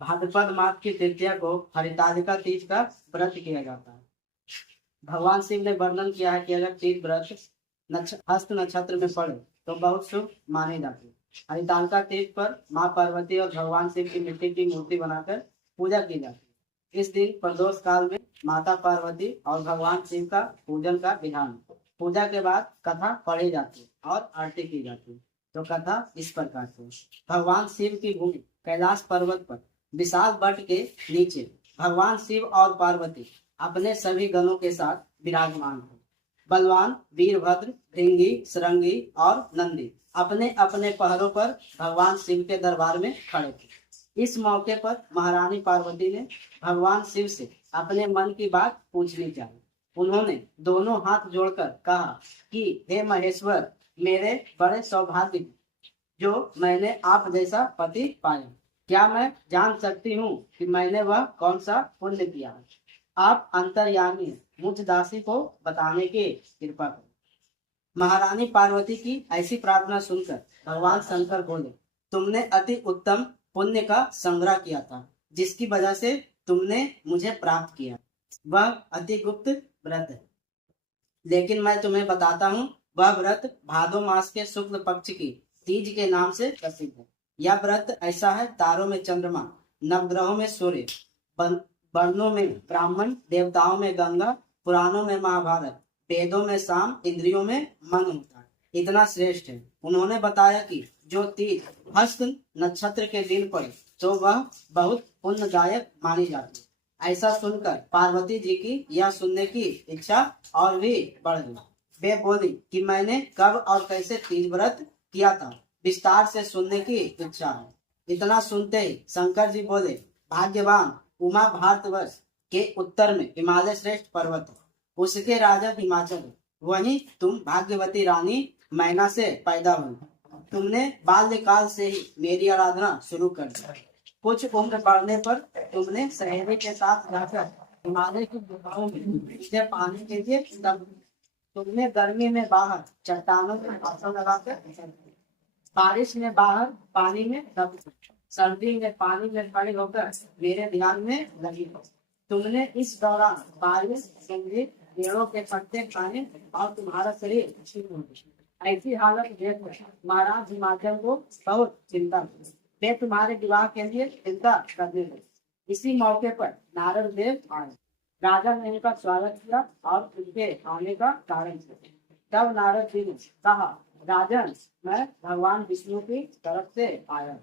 भाद्रपद मास की तृतीया को हरितालिका तीज का व्रत किया जाता है। भगवान शिव ने वर्णन किया है कि अगर तीज व्रत हस्त नक्षत्र में पड़े तो बहुत शुभ माने जाते हैं। हरितालिका तीज पर माँ पार्वती और भगवान शिव की मिट्टी की मूर्ति बनाकर पूजा की जाती है। इस दिन प्रदोष काल में माता पार्वती और भगवान शिव का पूजन का विधान है। पूजा के बाद कथा पढ़ी जाती है और आरती की जाती है। तो कथा इस प्रकार से, भगवान शिव की भूमि कैलाश पर्वत पर विशाल वट के नीचे भगवान शिव और पार्वती अपने सभी गणों के साथ विराजमान है। बलवान वीरभद्र, भृंगी, सरंगी और नंदी अपने अपने पहरों पर भगवान शिव के दरबार में खड़े थे। इस मौके पर महारानी पार्वती ने भगवान शिव से अपने मन की बात पूछनी चाहिए। उन्होंने दोनों हाथ जोड़कर कहा कि हे महेश्वर, मेरे बड़े सौभाग्य जो मैंने आप जैसा पति पाया। क्या मैं जान सकती हूँ कि मैंने वह कौन सा पुण्य किया है? आप अंतर्यामी मुझ दासी को बताने की कृपा करें। महारानी पार्वती की ऐसी प्रार्थना सुनकर भगवान शंकर बोले, तुमने अति उत्तम पुण्य का संग्रह किया था, जिसकी वजह से तुमने मुझे प्राप्त किया। वह अति गुप्त व्रत है, लेकिन मैं तुम्हें बताता हूँ। वह व्रत भादो मास के शुक्ल पक्ष की तीज के नाम से प्रसिद्ध है। यह व्रत ऐसा है, तारों में चंद्रमा, नवग्रहों में सूर्य, वर्णों में ब्राह्मण, देवताओं में गंगा, पुराणों में महाभारत, वेदों में साम, इंद्रियों में मन होता है। इतना श्रेष्ठ है। उन्होंने बताया कि जो तीज हस्त नक्षत्र के दिन पड़े तो वह बहुत पुण्यदायक मानी जाती है। ऐसा सुनकर पार्वती जी की यह सुनने की इच्छा और भी बढ़ गई। वे बोली कि मैंने कब और कैसे तीज व्रत किया था, विस्तार से सुनने की इच्छा है। इतना सुनते ही शंकर जी बोले, भाग्यवान, उमा भारतवर्ष के उत्तर में हिमालय श्रेष्ठ पर्वत है, उसके राजा हिमाचल है। वहीं तुम भाग्यवती रानी मैना से पैदा हुई। तुमने बाल्यकाल से ही मेरी आराधना शुरू कर दी। कुछ उम्र बढ़ने पर तुमने सहेली के साथ जाकर हिमालय की गुफाओं में मुझे पानी के लिए तब तुमने गर्मी में बाहर चट्टानों में आसन लगाकर, बारिश में बाहर पानी में दब, सर्दी में पानी में खड़े होकर मेरे ध्यान में लगी हो। तुमने इस दौरान बारिश, संगीत, पेड़ों के पत्ते खाने और तुम्हारा शरीर क्षीण हो गया। ऐसी हालत देखकर महाराज हिमाचल को बहुत चिंता हुई। वे तुम्हारे विवाह के लिए चिंता करने लगे। इसी मौके पर नारद देव आए। राजा ने उनका स्वागत किया और उनके आने का कारण पूछा। तब नारद जी ने कहा, राजन, मैं भगवान विष्णु की तरफ से आया हूँ।